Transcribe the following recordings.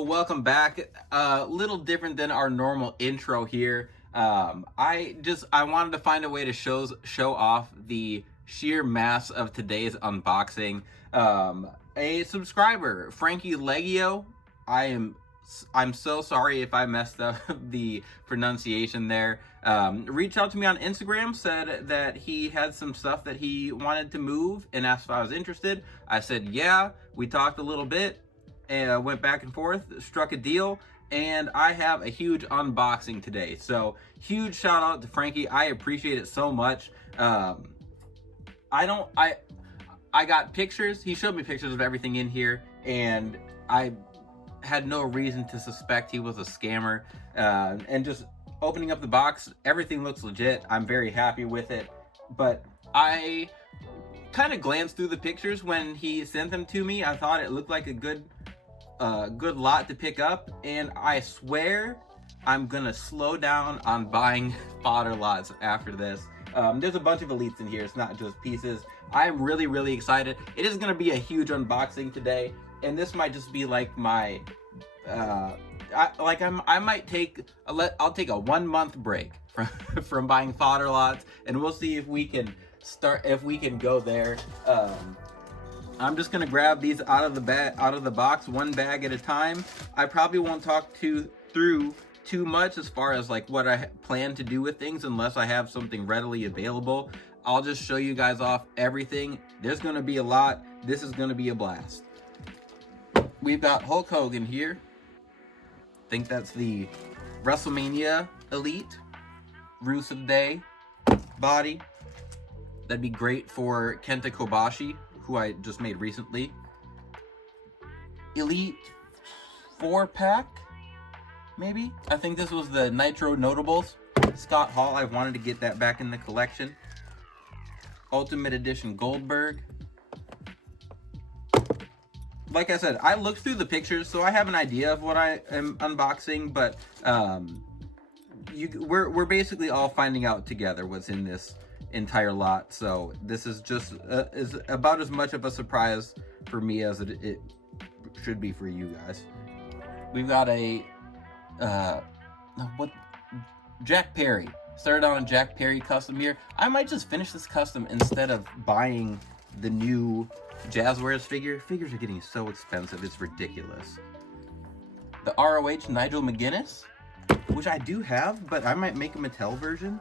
So welcome back. A little different than our normal intro here. I wanted to find a way to show off the sheer mass of today's unboxing. A subscriber, Frankie Legio. I'm so sorry if I messed up the pronunciation there. Reached out to me on Instagram, said that he had some stuff that he wanted to move and asked if I was interested. I said yeah. We talked a little bit and went back and forth, struck a deal, and I have a huge unboxing today. So huge shout out to Frankie. I appreciate it so much. I got pictures. He showed me pictures of everything in here, and I had no reason to suspect he was a scammer. And just opening up the box, everything looks legit. I'm very happy with it. But I kind of glanced through the pictures when he sent them to me. I thought it looked like a good lot to pick up, and I swear I'm gonna slow down on buying fodder lots after this. There's a bunch of elites in here. It's not just pieces. I'm really excited. It is gonna be a huge unboxing today, and this might just be like my I'll take a 1 month break from buying fodder lots, and we'll see if we can go there. I'm just gonna grab these out of the box, one bag at a time. I probably won't talk through too much as far as like what I plan to do with things unless I have something readily available. I'll just show you guys off everything. There's gonna be a lot. This is gonna be a blast. We've got Hulk Hogan here. I think that's the WrestleMania Elite Rusev Day body. That'd be great for Kenta Kobashi, who I just made recently. Elite 4-pack, maybe? I think this was the Nitro Notables. Scott Hall, I wanted to get that back in the collection. Ultimate Edition Goldberg. Like I said, I looked through the pictures, so I have an idea of what I am unboxing, but we're basically all finding out together what's in this entire lot, so this is just is about as much of a surprise for me as it should be for you guys. We've got a Jack Perry. Started on a Jack Perry custom here. I might just finish this custom instead of buying the new Jazzwares figure. Figures are getting so expensive, it's ridiculous. The ROH Nigel McGuinness, which I do have, but I might make a Mattel version.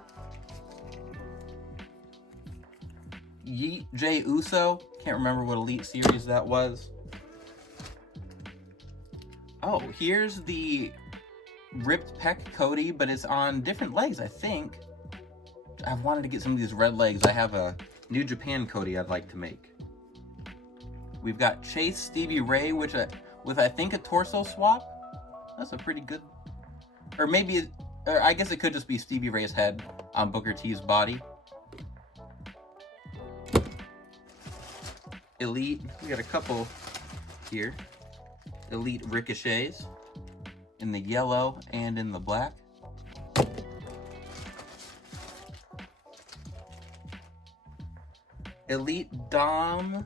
Jey Uso, can't remember what Elite Series that was. Oh, here's the ripped pec Cody, but it's on different legs, I think. I've wanted to get some of these red legs. I have a New Japan Cody I'd like to make. We've got Chase Stevie Ray, with I think a torso swap. That's a pretty good, or I guess it could just be Stevie Ray's head on Booker T's body. Elite, we got a couple here. Elite Ricochets in the yellow and in the black. Elite Dom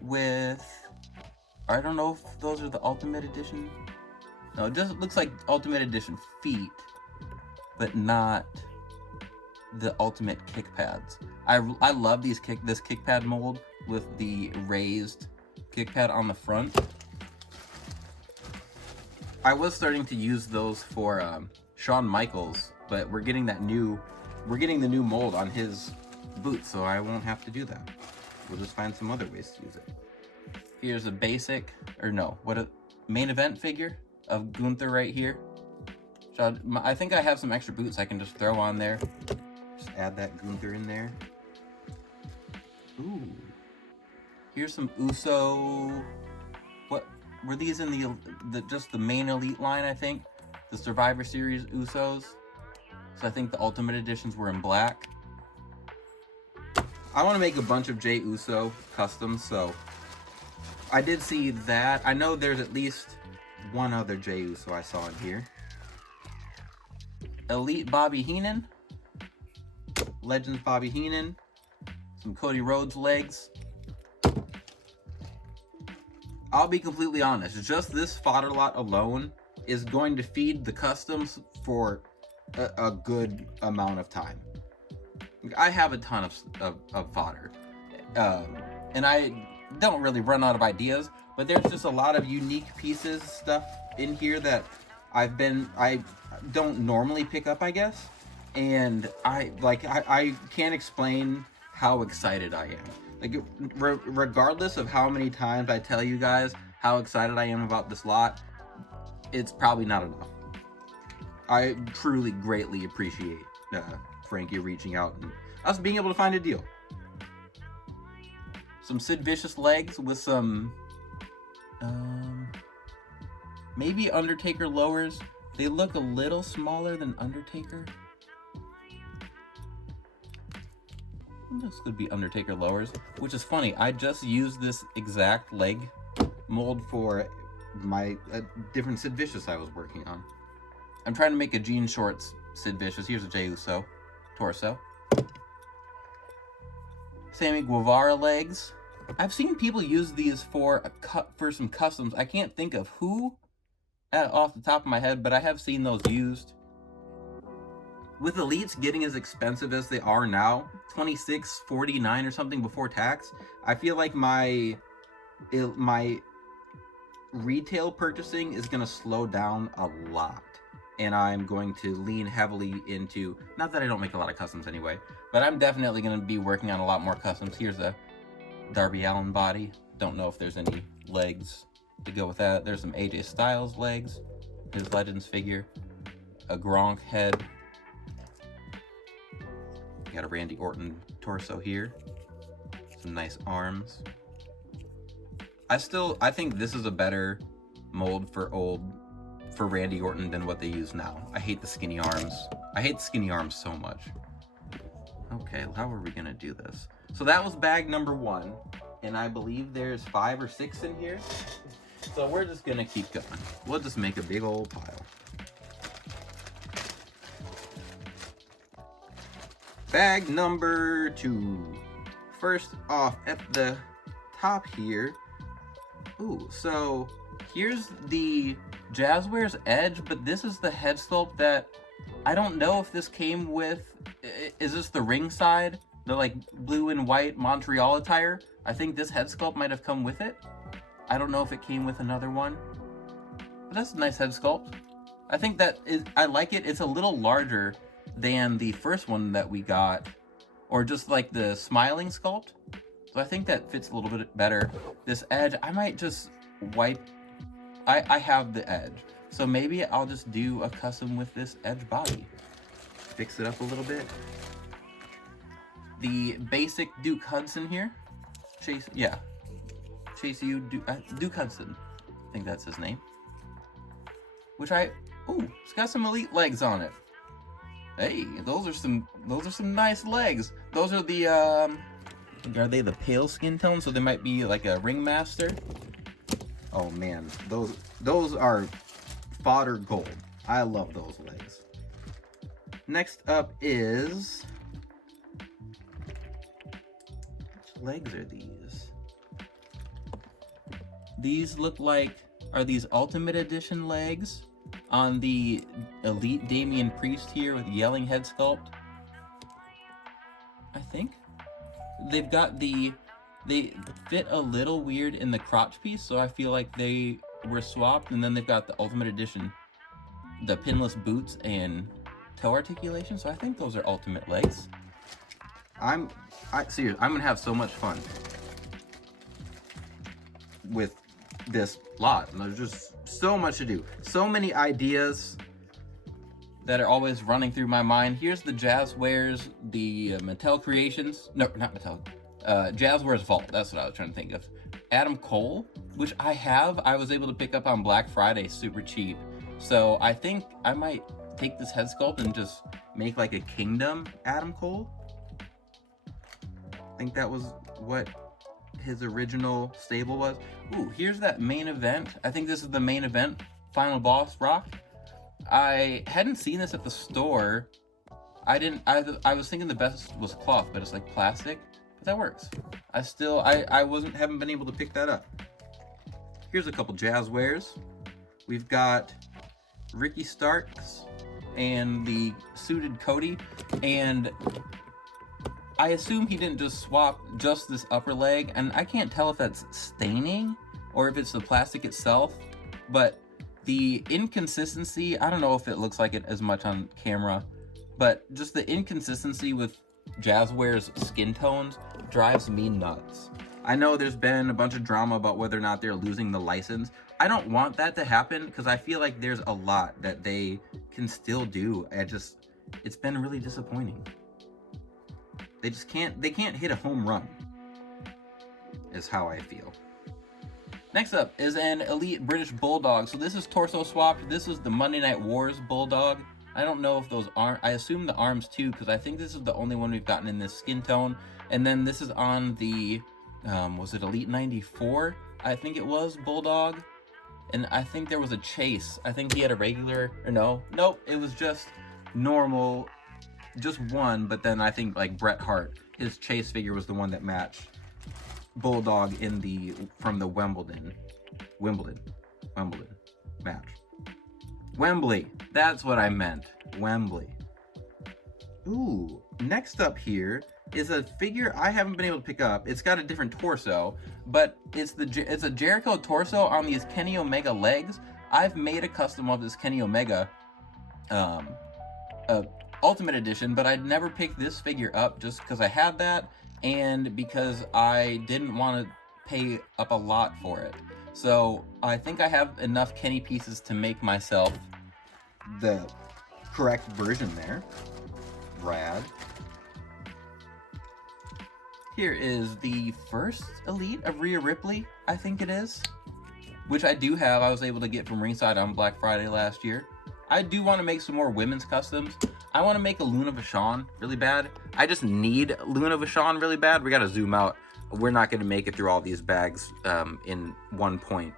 with, I don't know if those are the Ultimate Edition. No, it just looks like Ultimate Edition feet, but not the Ultimate kick pads. I love this kick pad mold with the raised kick pad on the front. I was starting to use those for Shawn Michaels, but we're getting the new mold on his boots, so I won't have to do that. We'll just find some other ways to use it. Here's a basic, main event figure of Gunther right here. So I think I have some extra boots I can just throw on there. Just add that Gunther in there. Ooh. Here's some Uso. What were these in just the main Elite line, I think? The Survivor Series Usos. So I think the Ultimate Editions were in black. I want to make a bunch of Jey Uso customs, so I did see that. I know there's at least one other Jey Uso I saw in here. Elite Bobby Heenan. Legends Bobby Heenan. Some Cody Rhodes legs. I'll be completely honest, just this fodder lot alone is going to feed the customs for a good amount of time. I have a ton of fodder, and I don't really run out of ideas, but there's just a lot of unique pieces, stuff in here that I don't normally pick up, I guess, and I can't explain how excited I am. Like, regardless of how many times I tell you guys how excited I am about this lot, it's probably not enough. I truly greatly appreciate Frankie reaching out and us being able to find a deal. Some Sid Vicious legs with some maybe Undertaker lowers. They look a little smaller than Undertaker. This could be Undertaker lowers, which is funny. I just used this exact leg mold for my different Sid Vicious I was working on. I'm trying to make a jean shorts Sid Vicious. Here's a Jey Uso torso. Sammy Guevara legs. I've seen people use these for some customs. I can't think of who off the top of my head, but I have seen those used. With elites getting as expensive as they are now, $26.49 or something before tax, I feel like my retail purchasing is going to slow down a lot. And I'm going to lean heavily into, not that I don't make a lot of customs anyway, but I'm definitely going to be working on a lot more customs. Here's a Darby Allin body. Don't know if there's any legs to go with that. There's some AJ Styles legs. His Legends figure. A Gronk head. Got a Randy Orton torso here. Some nice arms. I think this is a better mold for Randy Orton than what they use now. I hate the skinny arms. I hate the skinny arms so much. Okay, how are we gonna do this? So that was bag number 1, and I believe there's 5 or 6 in here. So we're just gonna keep going. We'll just make a big old pile. Bag number 2. First off, at the top here. Ooh, so here's the Jazzwares Edge, but this is the head sculpt that I don't know if this came with. Is this the ringside? The like blue and white Montreal attire? I think this head sculpt might have come with it. I don't know if it came with another one. But that's a nice head sculpt. I think I like it. It's a little larger than the first one that we got, or just like the smiling sculpt. So I think that fits a little bit better. This edge, I might just wipe. I have the edge, so maybe I'll just do a custom with this edge body. Fix it up a little bit. The basic Duke Hudson here. Chase U Duke Hudson. I think that's his name. Which it's got some elite legs on it. Hey, those are some nice legs. Those are the are they the pale skin tone? So they might be like a ringmaster. Oh man, those are fodder gold. I love those legs. Next up is, which legs are these? These look like, are these Ultimate Edition legs on the Elite Damian Priest here with yelling head sculpt? I think. They've got they fit a little weird in the crotch piece, so I feel like they were swapped, and then they've got the Ultimate Edition, the pinless boots and toe articulation, so I think those are Ultimate legs. Seriously, I'm gonna have so much fun with this lot. And there's just so much to do. So many ideas that are always running through my mind. Here's the Jazzwares, the Mattel Creations. No, not Mattel. Jazzwares Vault. That's what I was trying to think of. Adam Cole, which I was able to pick up on Black Friday super cheap. So I think I might take this head sculpt and just make like a Kingdom Adam Cole. I think that was what his original stable was. Ooh, here's that main event. I think this is the main event, Final Boss Rock. I hadn't seen this at the store. I was thinking the best was cloth, but it's like plastic. But that works. I haven't been able to pick that up. Here's a couple Jazz wares. We've got Ricky Starks and the suited Cody, and I assume he didn't just swap just this upper leg, and I can't tell if that's staining or if it's the plastic itself, but the inconsistency, I don't know if it looks like it as much on camera, but just the inconsistency with Jazzware's skin tones drives me nuts. I know there's been a bunch of drama about whether or not they're losing the license. I don't want that to happen because I feel like there's a lot that they can still do. It's been really disappointing. They can't hit a home run, is how I feel. Next up is an Elite British Bulldog. So this is torso swapped. This is the Monday Night Wars Bulldog. I don't know if those aren't, I assume the arms too, because I think this is the only one we've gotten in this skin tone. And then this is on the, was it Elite 94? I think it was Bulldog. And I think there was a chase. I think he had a regular, or nope, it was just normal, just one, but then I think like Bret Hart, his chase figure was the one that matched Bulldog from the Wimbledon match. Wembley, that's what I meant, Wembley. Ooh, next up here is a figure I haven't been able to pick up. It's got a different torso, but it's a Jericho torso on these Kenny Omega legs. I've made a custom of this Kenny Omega Ultimate Edition, but I'd never picked this figure up just because I had that and because I didn't want to pay up a lot for it. So I think I have enough Kenny pieces to make myself the correct version there. Rad. Here is the first Elite of Rhea Ripley, I think it is, which I do have. I was able to get from Ringside on Black Friday last year. I do want to make some more women's customs. I want to make a Luna Vachon really bad. I just need Luna Vachon really bad. We got to zoom out. We're not going to make it through all these bags in 1 point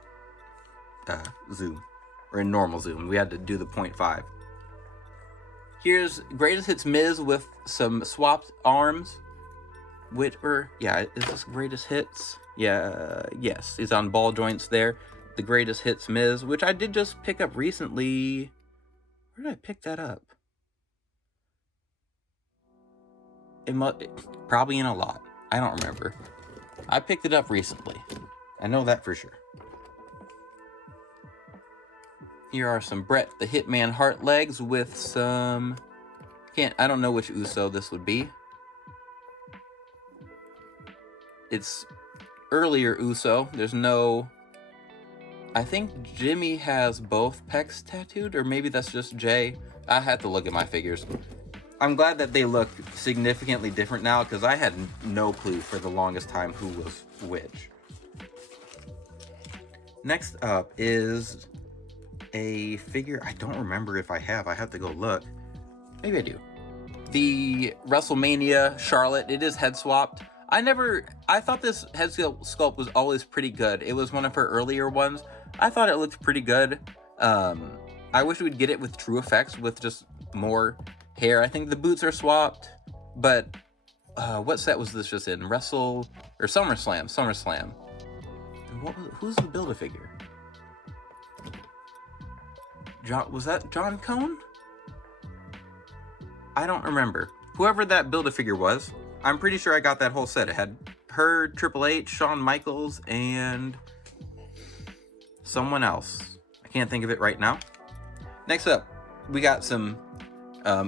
zoom, or in normal zoom. We had to do the 0.5. Here's Greatest Hits Miz with some swapped arms. Is this Greatest Hits? Yeah, yes, he's on ball joints there. The Greatest Hits Miz, which I did just pick up recently. Where did I pick that up? Probably in a lot. I don't remember. I picked it up recently. I know that for sure. Here are some Bret the Hitman Hart legs with some... I don't know which Uso this would be. It's earlier Uso. There's no... I think Jimmy has both pecs tattooed, or maybe that's just Jay. I had to look at my figures. I'm glad that they look significantly different now, because I had no clue for the longest time who was which. Next up is a figure I don't remember if I have. I have to go look. Maybe I do. The WrestleMania Charlotte. It is head swapped. I thought this head sculpt was always pretty good. It was one of her earlier ones. I thought it looked pretty good. I wish we'd get it with True Effects with just more hair. I think the boots are swapped, but what set was this just in? SummerSlam. Who's the Build-A-Figure? Was that John Cone? I don't remember. Whoever that Build-A-Figure was, I'm pretty sure I got that whole set. It had her, Triple H, Shawn Michaels, and someone else. I can't think of it right now. Next up, we got some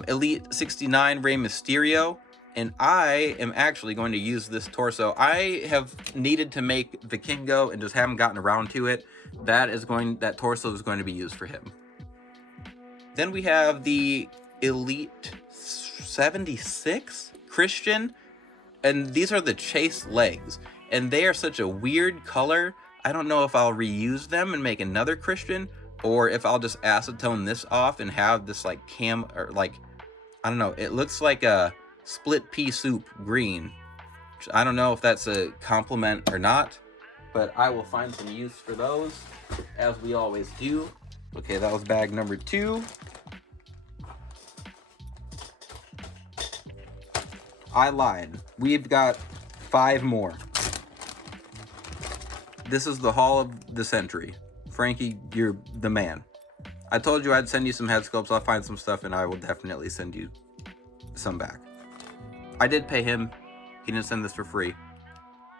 Elite 69 Rey Mysterio, and I am actually going to use this torso. I have needed to make Vikingo and just haven't gotten around to it. That torso is going to be used for him. Then we have the Elite 76 Christian, and these are the chase legs, and they are such a weird color. I don't know if I'll reuse them and make another Christian, or if I'll just acetone this off and have this like I don't know, it looks like a split pea soup green. I don't know if that's a compliment or not, but I will find some use for those, as we always do. Okay, that was bag number 2. I lied. We've got 5 more. This is the haul of the century. Frankie, you're the man. I told you I'd send you some head sculpts. I'll find some stuff and I will definitely send you some back. I did pay him. He didn't send this for free,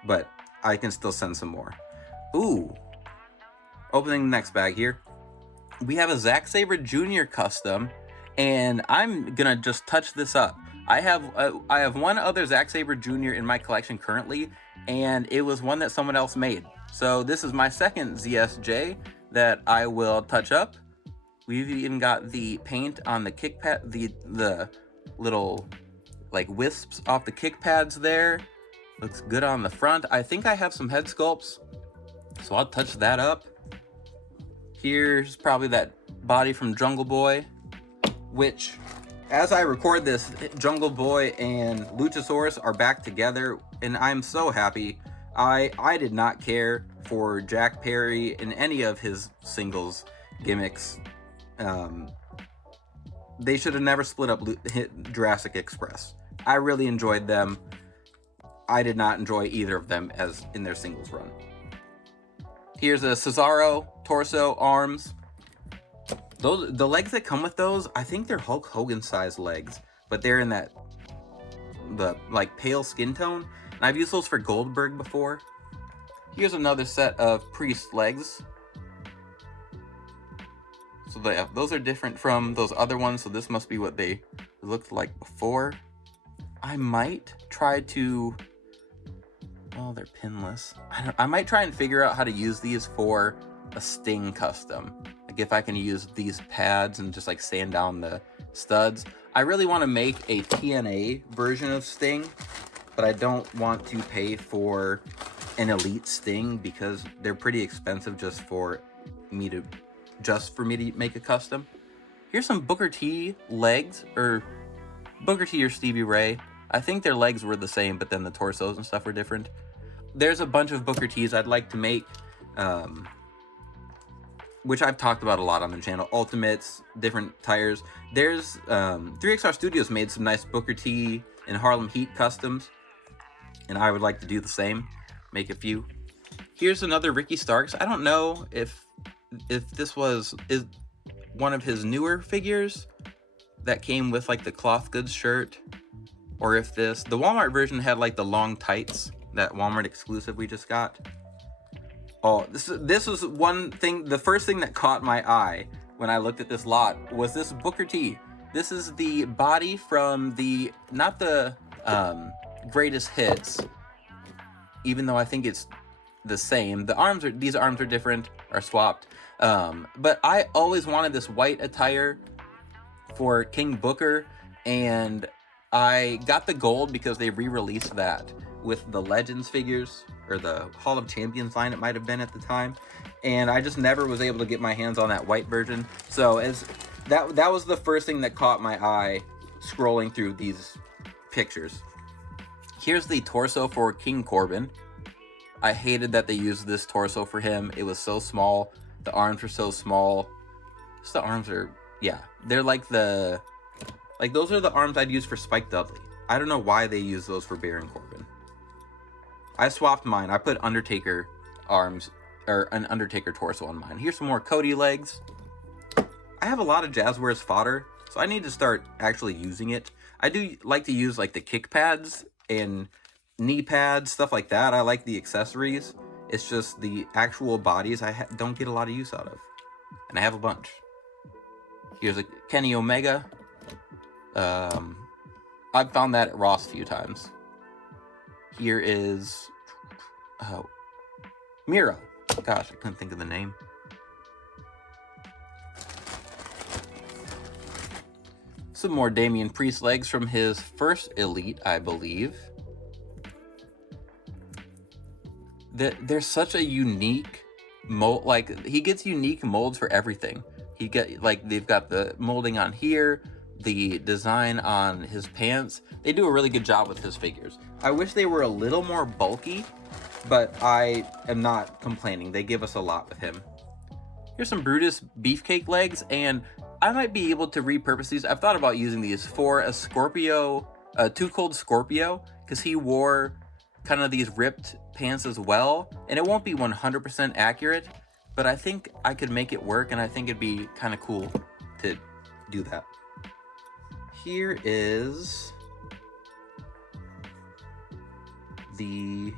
but I can still send some more. Ooh. Opening the next bag here. We have a Zack Sabre Jr. custom, and I'm gonna just touch this up. I have one other Zack Sabre Jr. in my collection currently, and it was one that someone else made. So this is my second ZSJ that I will touch up. We've even got the paint on the kick pad, the little like wisps off the kick pads there. Looks good on the front. I think I have some head sculpts, so I'll touch that up. Here's probably that body from Jungle Boy, which, as I record this, Jungle Boy and Luchasaurus are back together, and I'm so happy. I did not care for Jack Perry in any of his singles gimmicks. They should have never split up Jurassic Express. I really enjoyed them. I did not enjoy either of them as in their singles run. Here's a Cesaro torso, arms. The legs that come with those, I think they're Hulk Hogan sized legs, but they're in the like pale skin tone. And I've used those for Goldberg before. Here's another set of Priest legs. So those are different from those other ones, so this must be what they looked like before. I might try to... Well, they're pinless. I might try and figure out how to use these for a Sting custom. Like if I can use these pads and just like sand down the studs. I really want to make a TNA version of Sting, but I don't want to pay for an Elite Sting because they're pretty expensive just for me to make a custom. Here's some Booker T legs, or Booker T or Stevie Ray. I think their legs were the same, but then the torsos and stuff were different. There's a bunch of Booker T's I'd like to make, which I've talked about a lot on the channel. Ultimates, different tires. There's 3XR Studios made some nice Booker T and Harlem Heat customs, and I would like to do the same, make a few. Here's another Ricky Starks. I don't know if this is one of his newer figures that came with like the cloth goods shirt, or if the Walmart version had like the long tights, that Walmart exclusive we just got. Oh, this was one thing, the first thing that caught my eye when I looked at this lot was this Booker T. This is the body from not the greatest hits, even though I think it's the same. These arms are different, are swapped. But I always wanted this white attire for King Booker, and I got the gold because they re-released that with the Legends figures, or the Hall of Champions line it might have been at the time, and I just never was able to get my hands on that white version. So that was the first thing that caught my eye scrolling through these pictures. Here's the torso for King Corbin. I hated that they used this torso for him. It was so small. The arms are so small. Just the arms are, yeah. They're like those are the arms I'd use for Spike Dudley. I don't know why they use those for Baron Corbin. I swapped mine. I put Undertaker arms, or an Undertaker torso on mine. Here's some more Cody legs. I have a lot of Jazzwares fodder, so I need to start actually using it. I do like to use like the kick pads and knee pads, stuff like that. I like the accessories. It's just the actual bodies I don't get a lot of use out of. And I have a bunch. Here's a Kenny Omega. I've found that at Ross a few times. Here is Miro. Gosh, I couldn't think of the name. Some more Damian Priest legs from his first Elite, I believe. There's such a unique mold. Like, he gets unique molds for everything. They've got the molding on here, the design on his pants. They do a really good job with his figures. I wish they were a little more bulky, but I am not complaining. They give us a lot with him. Here's some Brutus Beefcake legs, and I might be able to repurpose these. I've thought about using these for a Scorpio, Too Cold Scorpio, because he wore kind of these ripped pants as well, and it won't be 100% accurate, but I think I could make it work, and I think it'd be kind of cool to do that. Here is an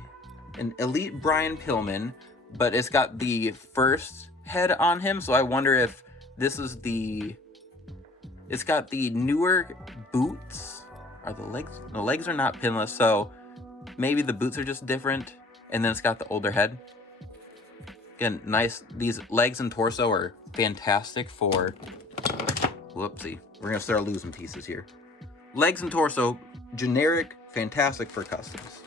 Elite Brian Pillman, but it's got the first head on him, so I wonder if this is it's got the newer boots. Are the legs? The legs are not pinless, so maybe the boots are just different, and then it's got the older head. Again, nice. These legs and torso are fantastic for... Whoopsie. We're going to start losing pieces here. Legs and torso, generic, fantastic for customs.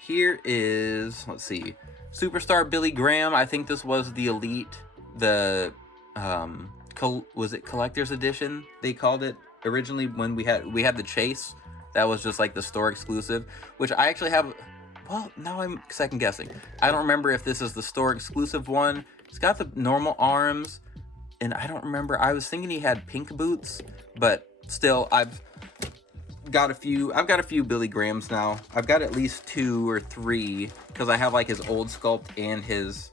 Here is, let's see, Superstar Billy Graham. I think this was the Elite, was it Collector's Edition? They called it originally when we had the Chase. That was just like the store exclusive, which I actually have. Well, now I'm second guessing. I don't remember if this is the store exclusive one. It's got the normal arms, and I don't remember. I was thinking he had pink boots, but still, I've got a few Billy Grahams now. I've got at least 2 or 3, because I have like his old sculpt and his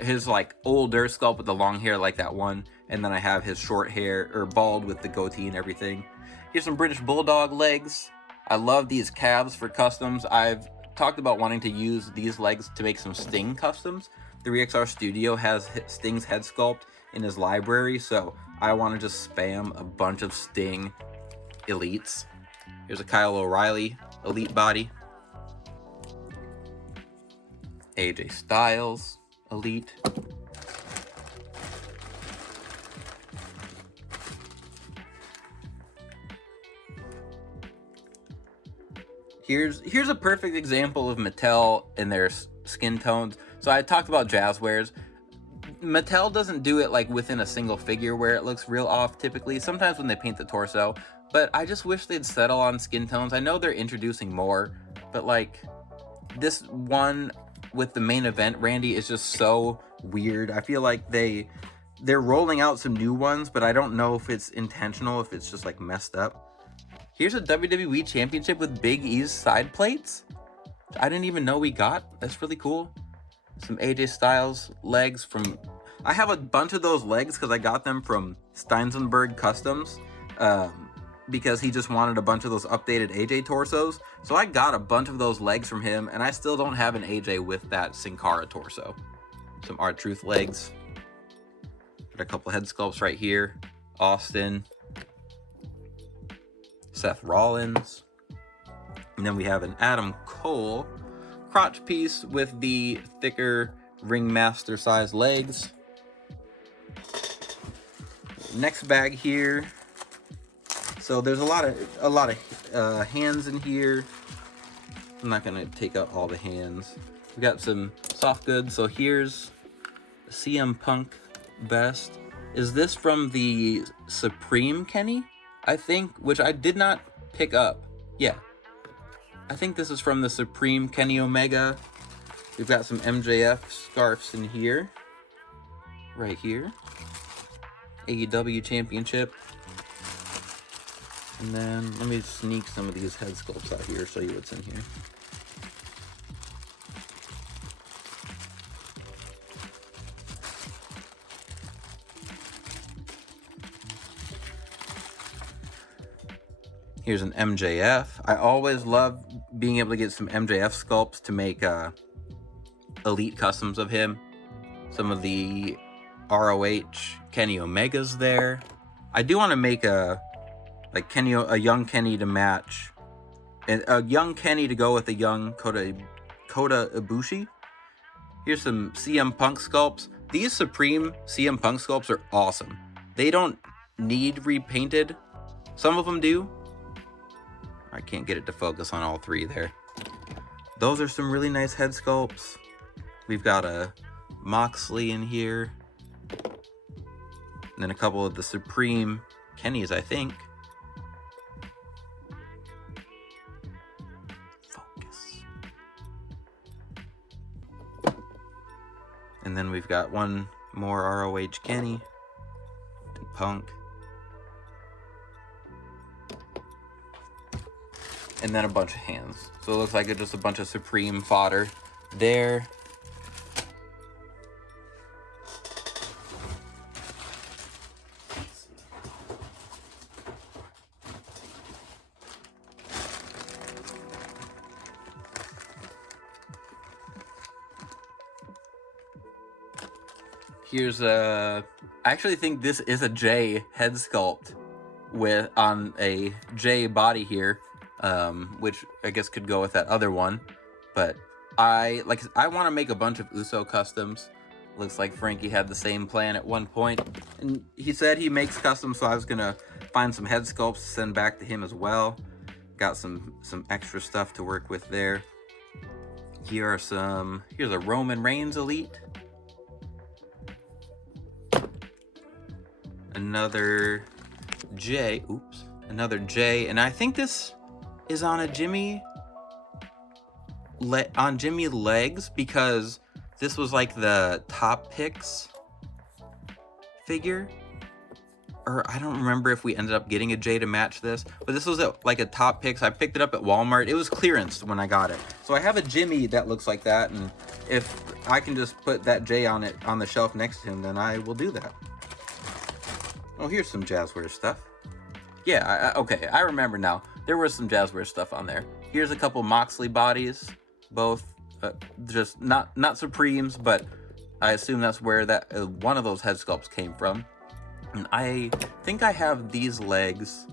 his like older sculpt with the long hair, like that one, and then I have his short hair or bald with the goatee and everything. Here's some British Bulldog legs. I love these calves for customs. I've talked about wanting to use these legs to make some Sting customs. 3XR Studio has Sting's head sculpt in his library, so I want to just spam a bunch of Sting Elites. Here's a Kyle O'Reilly Elite body. AJ Styles Elite. Here's a perfect example of Mattel and their skin tones. So I talked about Jazzwares. Mattel doesn't do it like within a single figure where it looks real off typically. Sometimes when they paint the torso, but I just wish they'd settle on skin tones. I know they're introducing more, but like this one with the main event Randy is just so weird. I feel like they're rolling out some new ones, but I don't know if it's intentional, if it's just like messed up. Here's a WWE Championship with Big E's side plates. I didn't even know we got. That's really cool. Some AJ Styles legs from... I have a bunch of those legs because I got them from Steinsenberg Customs. Because he just wanted a bunch of those updated AJ torsos. So I got a bunch of those legs from him, and I still don't have an AJ with that Sin Cara torso. Some R-Truth legs. Got a couple head sculpts right here. Austin. Seth Rollins. And then we have an Adam Cole crotch piece with the thicker ringmaster size legs. Next bag here. So there's a lot of hands in here. I'm not gonna take out all the hands. We got some soft goods. So here's CM Punk vest. Is this from the Supreme Kenny? I think, which I did not pick up. Yeah. I think this is from the Supreme Kenny Omega. We've got some MJF scarves in here. Right here. AEW Championship. And then let me sneak some of these head sculpts out here, show you what's in here. Here's an MJF. I always love being able to get some MJF sculpts to make elite customs of him. Some of the ROH Kenny Omegas there. I do want to make a young Kenny to match, and a young Kenny to go with a young Kota Ibushi. Here's some CM Punk sculpts. These Supreme CM Punk sculpts are awesome. They don't need repainted. Some of them do. I can't get it to focus on all 3 there. Those are some really nice head sculpts. We've got a Moxley in here. And then a couple of the Supreme Kennys, I think. Focus. And then we've got one more ROH Kenny. Punk. And then a bunch of hands. So it looks like it's just a bunch of Supreme fodder there. Here's I actually think this is a J head sculpt on a J body here, which I guess could go with that other one. But I want to make a bunch of Uso customs. Looks like Frankie had the same plan at one point, and he said he makes customs, so I was gonna find some head sculpts to send back to him as well. Got some extra stuff to work with there. Here's a Roman Reigns Elite. Another J, and I think this is on a Jimmy legs, because this was like the top picks figure, or I don't remember if we ended up getting a J to match this, but this was like a top picks. I picked it up at Walmart. It was clearance when I got it, so I have a Jimmy that looks like that, and if I can just put that J on it on the shelf next to him, then I will do that. Oh, here's some Jazzware stuff. Yeah, okay, I remember now. There was some Jazzware stuff on there. Here's a couple Moxley bodies, both just not Supremes, but I assume that's where that one of those head sculpts came from. And I think I have these legs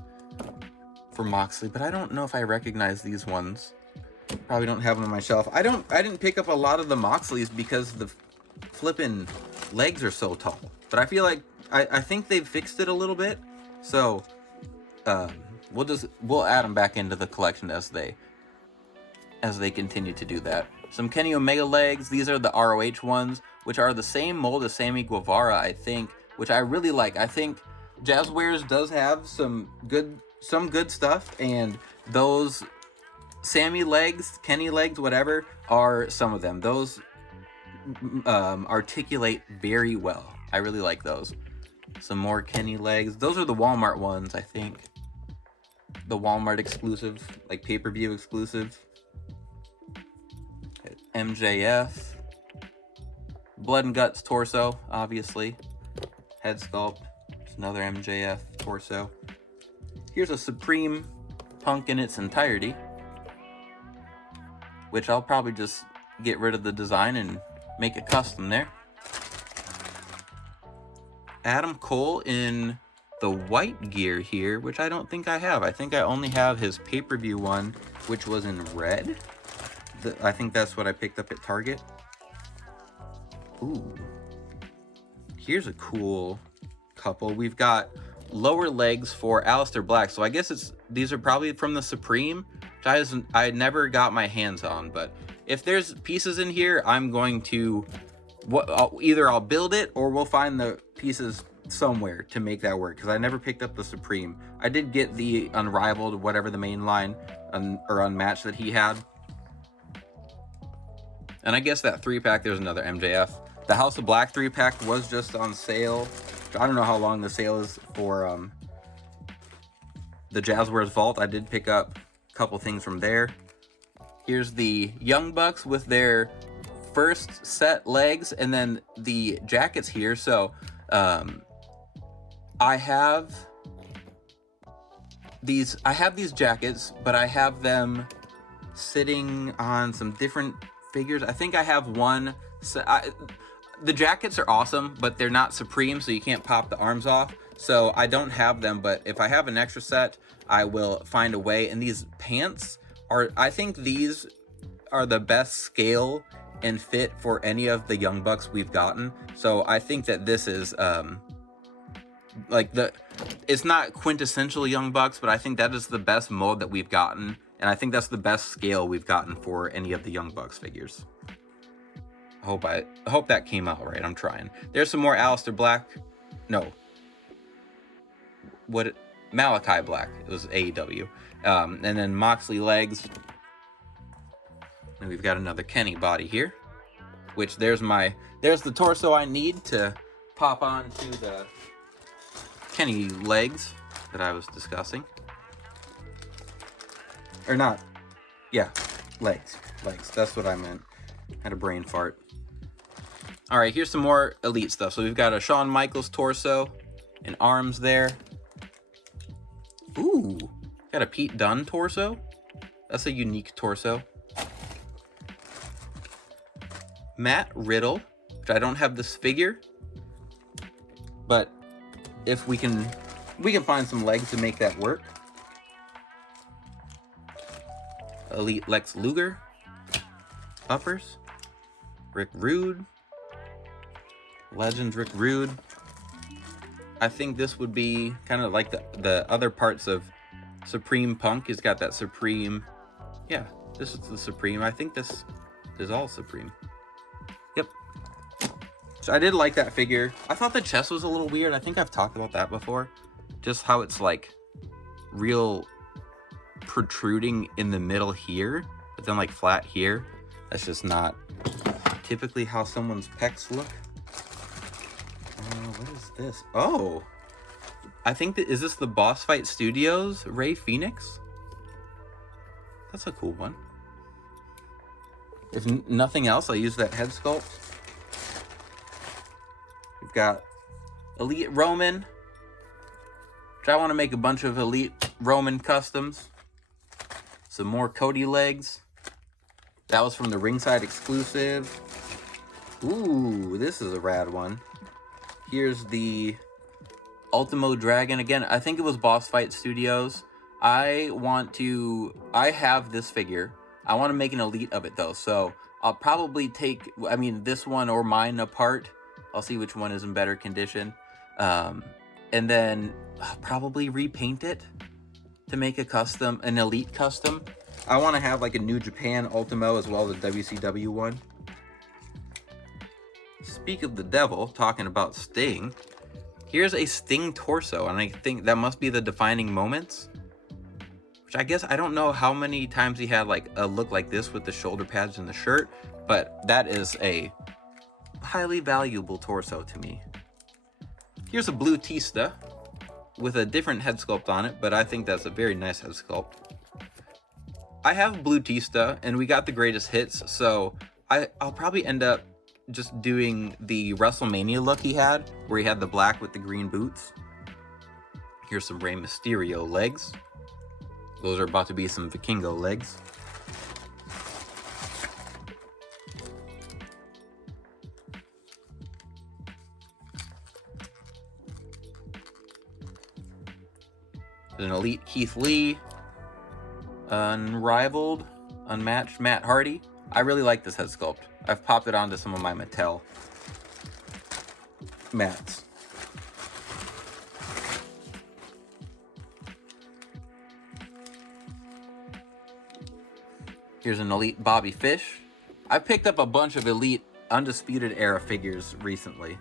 for Moxley, but I don't know if I recognize these ones. Probably don't have them on my shelf. I didn't pick up a lot of the Moxleys because the flippin' legs are so tall. But I feel like I think they've fixed it a little bit, so we'll add them back into the collection as they continue to do that. Some Kenny Omega legs. These are the ROH ones, which are the same mold as Sammy Guevara, I think, which I really like. I think Jazzwares does have some good stuff, and those Sammy legs, Kenny legs, whatever, are some of them. Those articulate very well. I really like those. Some more Kenny legs. Those are the Walmart ones, I think. The Walmart exclusive, like pay-per-view exclusive. MJF. Blood and Guts torso, obviously. Head sculpt. Just another MJF torso. Here's a Supreme Punk in its entirety, which I'll probably just get rid of the design and make a custom there. Adam Cole in the white gear here, which I don't think I have. I think I only have his pay-per-view one, which was in red. I think that's what I picked up at Target. Ooh. Here's a cool couple. We've got lower legs for Aleister Black. So I guess these are probably from the Supreme, which I never got my hands on. But if there's pieces in here, I'm going to... either I'll build it, or we'll find the pieces somewhere to make that work, because I never picked up the Supreme. I did get the Unrivaled, whatever the main line or Unmatched that he had. And I guess that 3-pack, there's another MJF. The House of Black 3-pack was just on sale. I don't know how long the sale is for the Jazzwares Vault. I did pick up a couple things from there. Here's the Young Bucks with their first set legs, and then the jackets here. So I have these jackets, but I have them sitting on some different figures. I think I have one. The jackets are awesome, but they're not Supreme, so you can't pop the arms off. So I don't have them, but if I have an extra set, I will find a way. And these pants I think these are the best scale and fit for any of the Young Bucks we've gotten. So I think that this is it's not quintessential Young Bucks, but I think that is the best mold that we've gotten, and I think that's the best scale we've gotten for any of the Young Bucks figures. I hope that came out right. I'm trying. There's some more Aleister Black. No. Malachi Black. It was AEW. And then Moxley legs. And we've got another Kenny body here, which there's the torso I need to pop on to Kenny legs that I was discussing. Or not. Yeah, legs. Legs. That's what I meant. Had a brain fart. All right, here's some more Elite stuff. So we've got a Shawn Michaels torso and arms there. Ooh, got a Pete Dunne torso. That's a unique torso. Matt Riddle, which I don't have this figure, but if we can find some legs to make that work. Elite Lex Luger, uppers. Rick Rude, Legends Rick Rude. I think this would be kind of like the other parts of Supreme Punk. He's got that Supreme. Yeah, this is the Supreme. I think this is all Supreme. Yep. So I did like that figure. I thought the chest was a little weird. I think I've talked about that before. Just how it's like real protruding in the middle here, but then like flat here. That's just not typically how someone's pecs look. What is this? Oh, I think that is this the Boss Fight Studios Ray Phoenix? That's a cool one. If nothing else, I'll use that head sculpt. We've got Elite Roman, which I want to make a bunch of Elite Roman customs. Some more Cody legs. That was from the Ringside exclusive. Ooh, this is a rad one. Here's the Ultimo Dragon. Again, I think it was Boss Fight Studios. I have this figure. I want to make an Elite of it though. So I'll probably take, this one or mine apart. I'll see which one is in better condition. And then I'll probably repaint it to make an Elite custom. I want to have like a New Japan Ultimo as well as a WCW one. Speak of the devil, talking about Sting. Here's a Sting torso, and I think that must be the defining moments. Which I guess, I don't know how many times he had like a look like this with the shoulder pads and the shirt, but that is a highly valuable torso to me. Here's a Blue Tista with a different head sculpt on it, but I think that's a very nice head sculpt. I have Blue Tista, and we got the greatest hits, so I'll probably end up just doing the WrestleMania look he had, where he had the black with the green boots. Here's some Rey Mysterio legs. Those are about to be some Vikingo legs. An Elite Keith Lee. Unrivaled, unmatched Matt Hardy. I really like this head sculpt. I've popped it onto some of my Mattel mats. Here's an Elite Bobby Fish. I've picked up a bunch of Elite Undisputed Era figures recently.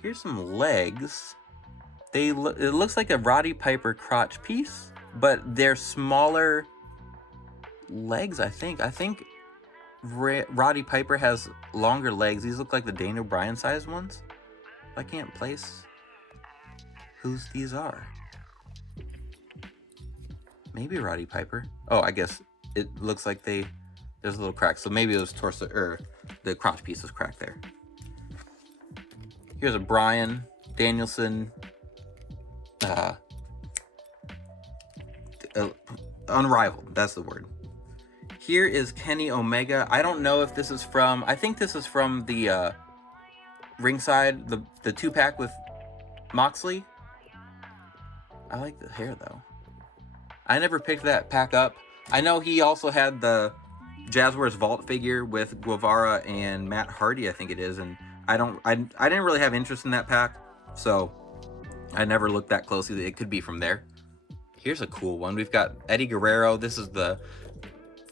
Here's some legs. It looks like a Roddy Piper crotch piece, but they're smaller legs, I think. I think Roddy Piper has longer legs. These look like the Daniel Bryan size ones. I can't place whose these are. Maybe Roddy Piper. Oh, I guess it looks like there's a little crack. So maybe it was torso, or the crotch piece was cracked there. Here's a Bryan Danielson. Unrivaled, that's the word. Here is Kenny Omega. I don't know if this is from, I think this is from the Ringside, the 2-pack with Moxley. I like the hair though. I never picked that pack up. I know he also had the Jazzwares Vault figure with Guevara and Matt Hardy, I think it is, and I didn't really have interest in that pack, so I never looked that closely. It could be from there. Here's a cool one. We've got Eddie Guerrero. This is the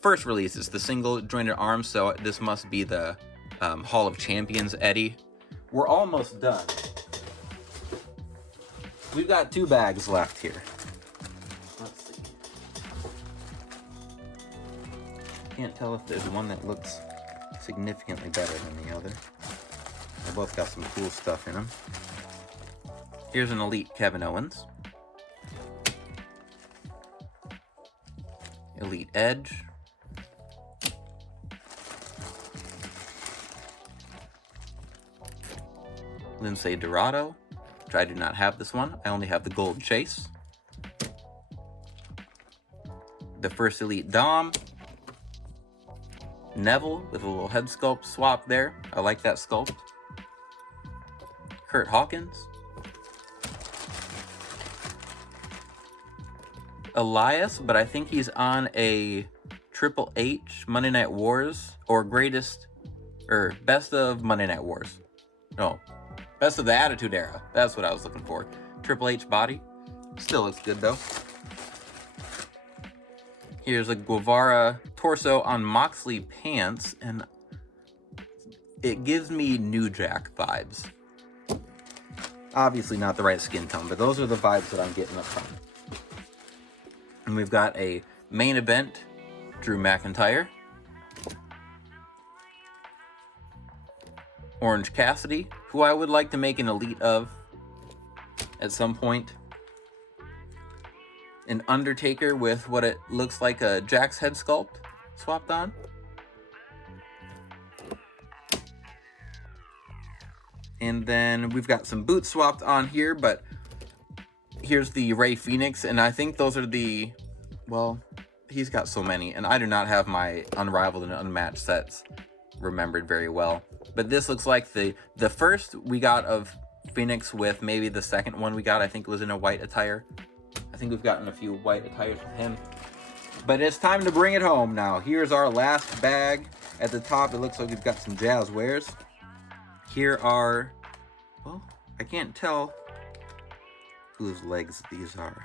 first release. It's the single jointed arms, so this must be the Hall of Champions Eddie. We're almost done. We've got 2 bags left here. Let's see. Can't tell if there's one that looks significantly better than the other. They both got some cool stuff in them. Here's an Elite Kevin Owens. Elite Edge. Lince Dorado, which I do not have this one. I only have the Gold Chase. The first Elite Dom. Neville with a little head sculpt swap there. I like that sculpt. Kurt Hawkins. Elias, but I think he's on a Triple H Monday Night Wars or Best of Monday Night Wars. No, Best of the Attitude Era. That's what I was looking for. Triple H body. Still looks good though. Here's a Guevara torso on Moxley pants, and it gives me New Jack vibes. Obviously not the right skin tone, but those are the vibes that I'm getting up front. And we've got a main event, Drew McIntyre. Orange Cassidy, who I would like to make an elite of at some point. An Undertaker with what it looks like a Jack's head sculpt swapped on. And then we've got some boots swapped on here, but here's the Rey Fenix, and I think those are the, well, he's got so many, and I do not have my Unrivaled and Unmatched sets remembered very well. But this looks like the first we got of Phoenix with maybe the second one we got, I think it was in a white attire. I think we've gotten a few white attires with him. But it's time to bring it home now. Here's our last bag. At the top, it looks like we've got some Jazz wares. Here are, well, I can't tell whose legs these are.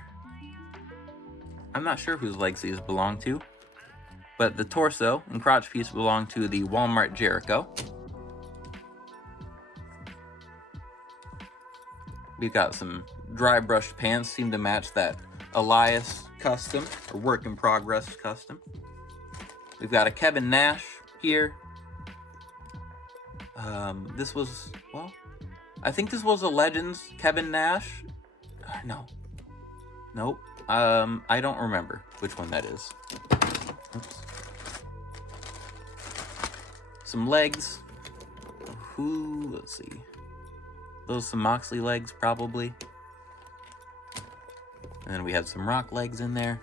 I'm not sure whose legs these belong to. But the torso and crotch piece belong to the Walmart Jericho. We've got some dry brushed pants, seem to match that Elias custom, or work in progress custom. We've got a Kevin Nash here. This was, well, I think this was a Legends Kevin Nash. No. Nope. I don't remember which one that is. Oops. Some legs. Let's see. Those some Moxley legs, probably. And then we have some Rock legs in there.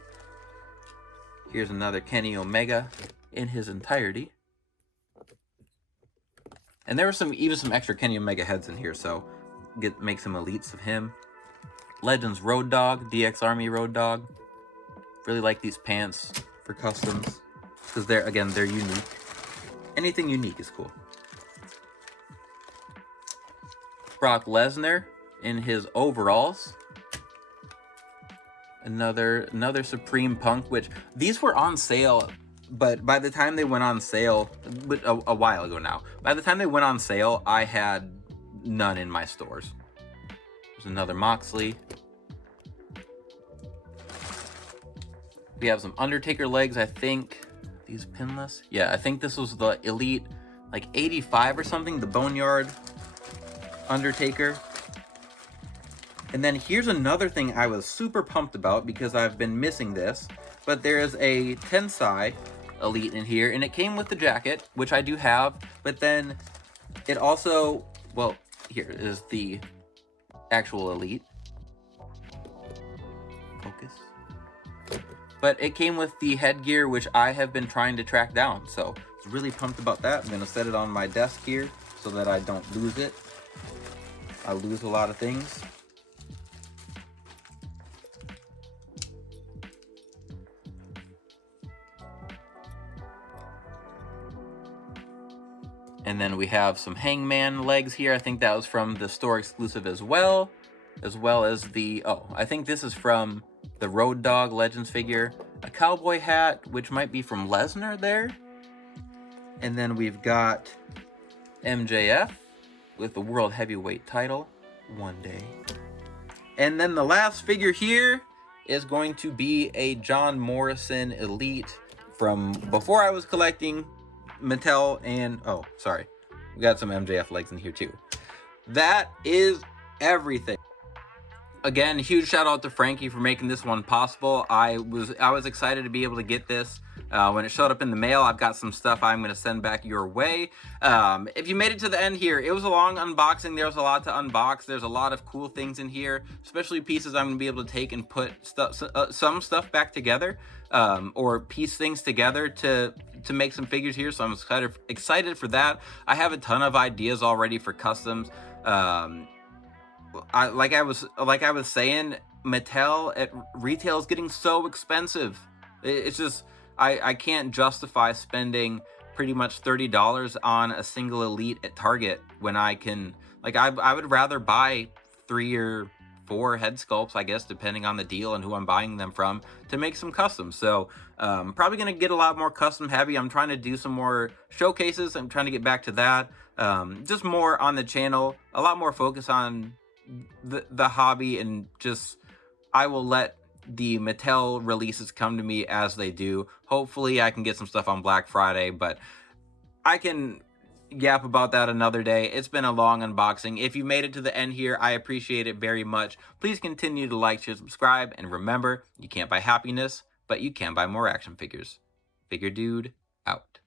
Here's another Kenny Omega in his entirety. And there were even some extra Kenny Omega heads in here, so make some elites of him. Legends Road Dogg, DX Army Road Dogg. Really like these pants for customs, because they're unique. Anything unique is cool. Brock Lesnar in his overalls. Another Supreme Punk, which these were on sale, but by the time they went on sale, a while ago now, by the time they went on sale, I had none in my stores. There's another Moxley. We have some Undertaker legs, I think. These pinless? Yeah, I think this was the Elite, like 85 or something, the Boneyard Undertaker. And then here's another thing I was super pumped about because I've been missing this, but there's a Tensai Elite in here, and it came with the jacket, which I do have, but then it also, well, here is the actual Elite. Focus. But it came with the headgear, which I have been trying to track down, so I was really pumped about that. I'm going to set it on my desk here so that I don't lose it. I lose a lot of things. And then we have some Hangman legs here. I think that was from the store exclusive as well as the, I think this is from the Road Dogg Legends figure. A cowboy hat, which might be from Lesnar there. And then we've got MJF with the World Heavyweight title one day. And then the last figure here is going to be a John Morrison Elite from before I was collecting Mattel, and we got some MJF legs in here too. That is everything. Again, huge shout out to Frankie for making this one possible. I was excited to be able to get this. When it showed up in the mail, I've got some stuff I'm going to send back your way. If you made it to the end here, it was a long unboxing. There was a lot to unbox. There's a lot of cool things in here, especially pieces I'm going to be able to take and put some stuff back together, or piece things together to make some figures here. So I'm excited for that. I have a ton of ideas already for customs. Like I was saying, Mattel at retail is getting so expensive. It's just I can't justify spending pretty much $30 on a single Elite at Target when I can, like, I would rather buy 3 or 4 head sculpts, I guess, depending on the deal and who I'm buying them from, to make some customs. So probably gonna get a lot more custom heavy. I'm trying to do some more showcases. I'm trying to get back to that. Just more on the channel, a lot more focus on the hobby, and just I will let the Mattel releases come to me as they do. Hopefully I can get some stuff on Black Friday, but I can yap about that another day. It's been a long unboxing. If you made it to the end here, I appreciate it very much. Please continue to like, share, subscribe, and remember, you can't buy happiness, but you can buy more action figures. Figure Dude out.